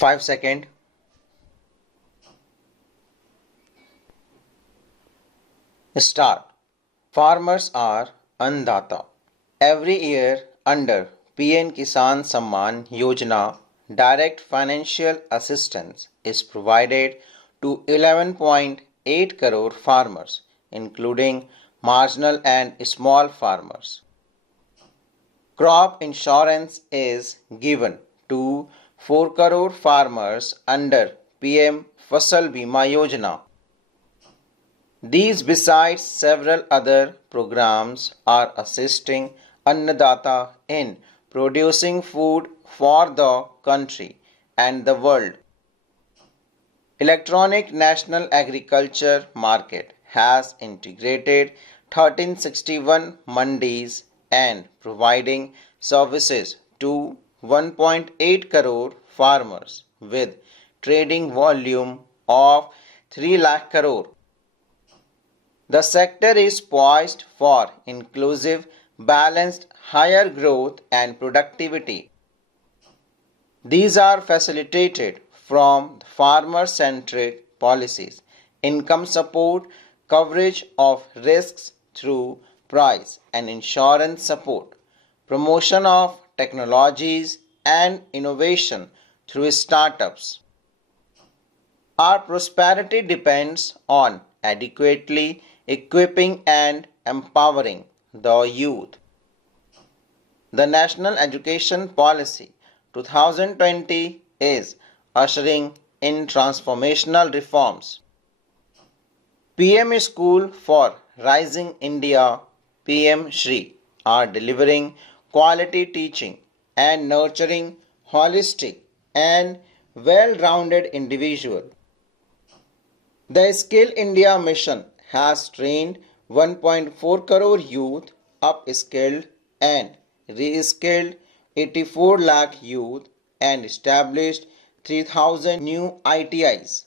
5 seconds. Start. Farmers are Annadata. Every year under PM Kisan Samman Yojana, direct financial assistance is provided to 11.8 crore farmers, including marginal and small farmers. Crop insurance is given to 4 crore farmers under PM Fasal Bima Yojana. These, besides several other programs, are assisting Annadata in producing food for the country and the world. Electronic National Agriculture Market has integrated 1361 mandis and providing services to 1.8 crore farmers with trading volume of 3 lakh crore. The sector is poised for inclusive, balanced, higher growth and productivity. These are facilitated from farmer-centric policies, income support, coverage of risks through price and insurance support, promotion of technologies and innovation through startups. Our prosperity depends on adequately equipping and empowering the youth. The National Education Policy 2020 is ushering in transformational reforms. PM School for Rising India, PM Shri, are delivering quality teaching and nurturing holistic and well-rounded individual. The Skill India Mission has trained 1.4 crore youth, upskilled and reskilled 84 lakh youth and established 3,000 new ITIs.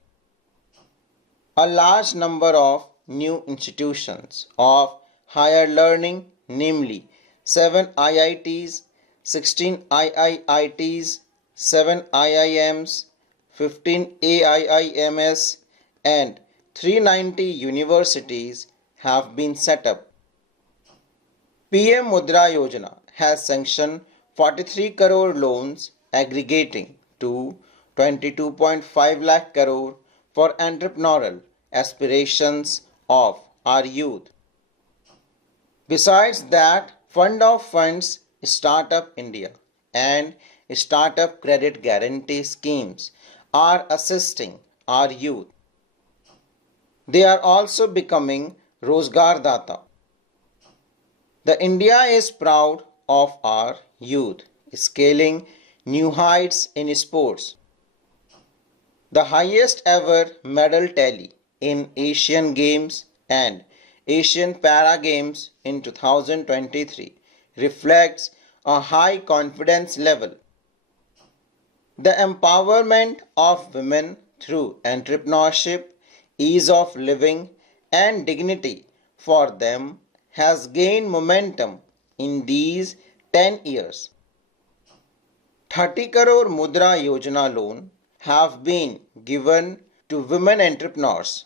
A large number of new institutions of higher learning, namely 7 IITs, 16 IIITs, 7 IIMs, 15 AIIMS and 390 universities have been set up. PM Mudra Yojana has sanctioned 43 crore loans aggregating to 22.5 lakh crore for entrepreneurial aspirations of our youth. Besides that, Fund of Funds, Startup India and Startup Credit Guarantee schemes are assisting our youth. They are also becoming Rozgar Data. The India is proud of our youth scaling new heights in sports. The highest ever medal tally in Asian Games and Asian Para Games in 2023 reflects a high confidence level. The empowerment of women through entrepreneurship, ease of living and dignity for them has gained momentum in these 10 years. 30 crore Mudra Yojana loan have been given to women entrepreneurs.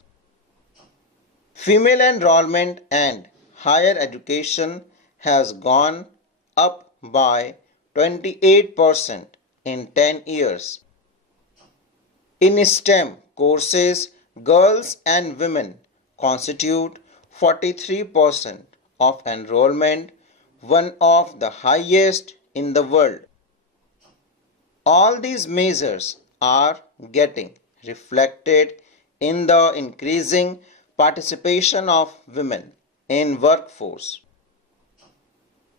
Female enrollment and higher education has gone up by 28% in 10 years. In STEM courses, girls and women constitute 43% of enrollment, one of the highest in the world. All these measures are getting reflected in the increasing participation of women in workforce.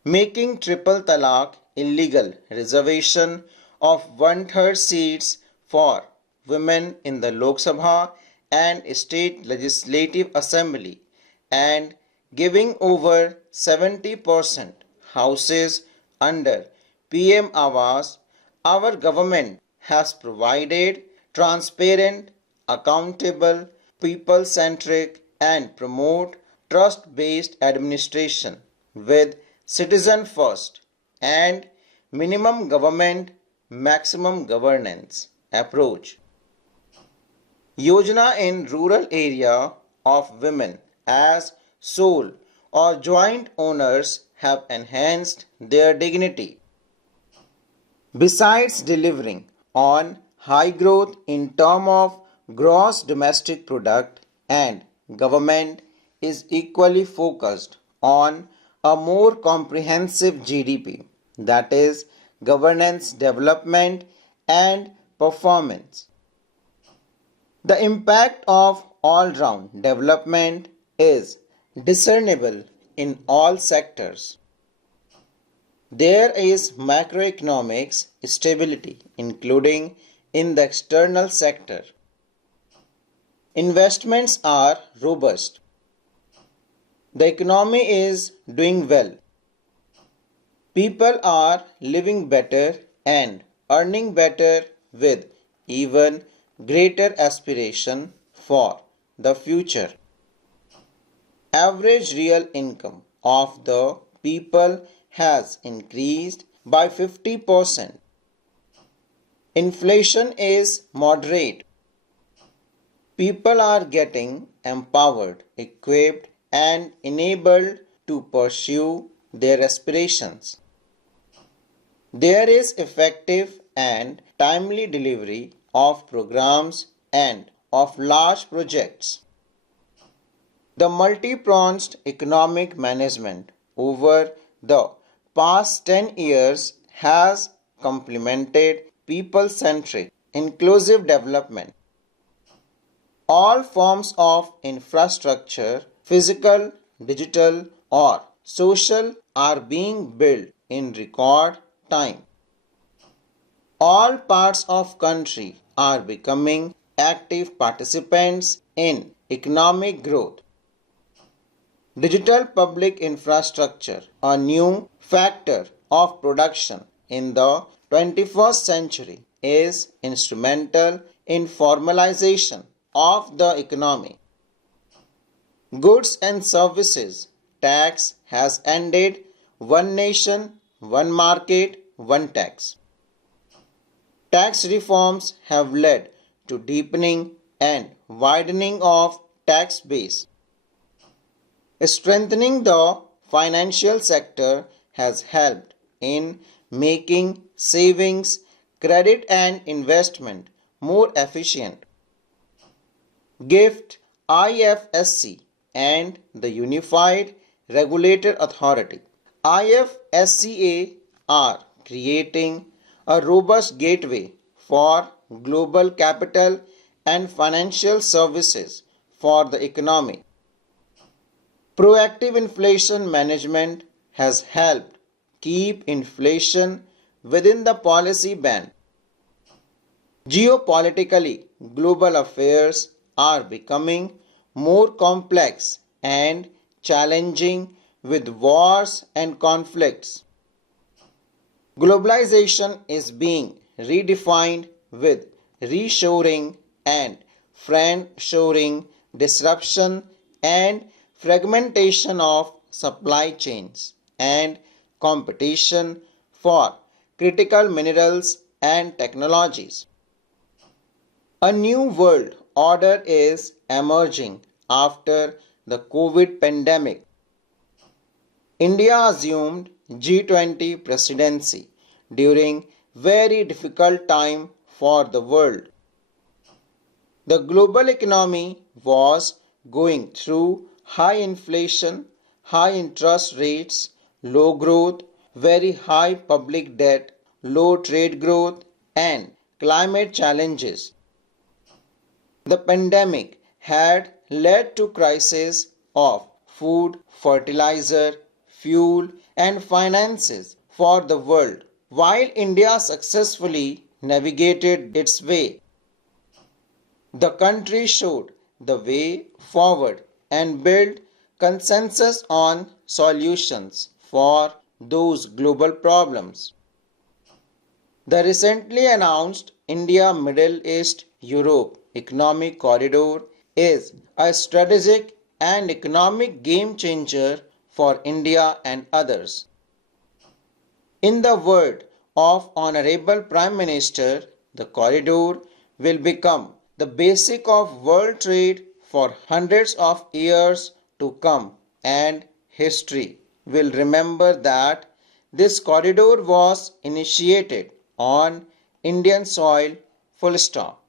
Making triple talaq illegal, reservation of 1/3 seats for women in the Lok Sabha and State Legislative Assembly and giving over 70% houses under PM Awas, our government has provided transparent, accountable, people-centric and promote trust-based administration with citizen first and minimum government, maximum governance approach. Yojana in rural area of women as sole or joint owners have enhanced their dignity. Besides delivering on high growth in terms of gross domestic product, and government is equally focused on a more comprehensive GDP, that is governance development and performance. The impact of all-round development is discernible in all sectors. There is macroeconomic stability, including in the external sector. Investments are robust. The economy is doing well. People are living better and earning better with even greater aspiration for the future. Average real income of the people has increased by 50%. Inflation is moderate. People are getting empowered, equipped, and enabled to pursue their aspirations. There is effective and timely delivery of programs and of large projects. The multi-pronged economic management over the past 10 years has complemented people-centric, inclusive development. All forms of infrastructure, physical, digital, or social, are being built in record time. All parts of country are becoming active participants in economic growth. Digital public infrastructure, a new factor of production in the 21st century, is instrumental in formalization of the economy. Goods and services tax has ended. One nation, one market, one tax. Tax reforms have led to deepening and widening of tax base. Strengthening the financial sector has helped in making savings, credit and investment more efficient. GIFT, IFSC and the Unified Regulator Authority IFSCA are creating a robust gateway for global capital and financial services for the economy. Proactive inflation management has helped keep inflation within the policy band. Geopolitically, global affairs are becoming more complex and challenging with wars and conflicts. Globalization is being redefined with reshoring and friendshoring, disruption and fragmentation of supply chains, and competition for critical minerals and technologies. A new world order is emerging after the COVID pandemic. India assumed G20 presidency during very difficult time for the world. The global economy was going through high inflation, high interest rates, low growth, very high public debt, low trade growth, and climate challenges. The pandemic had led to crisis of food, fertilizer, fuel, and finances for the world, while India successfully navigated its way. The country showed the way forward and built consensus on solutions for those global problems. The recently announced India Middle East Europe Economic Corridor is a strategic and economic game changer for India and others. In the word of Honorable Prime Minister, The corridor will become the basic of world trade for hundreds of years to come, and history will remember that this corridor was initiated on Indian soil, full stop.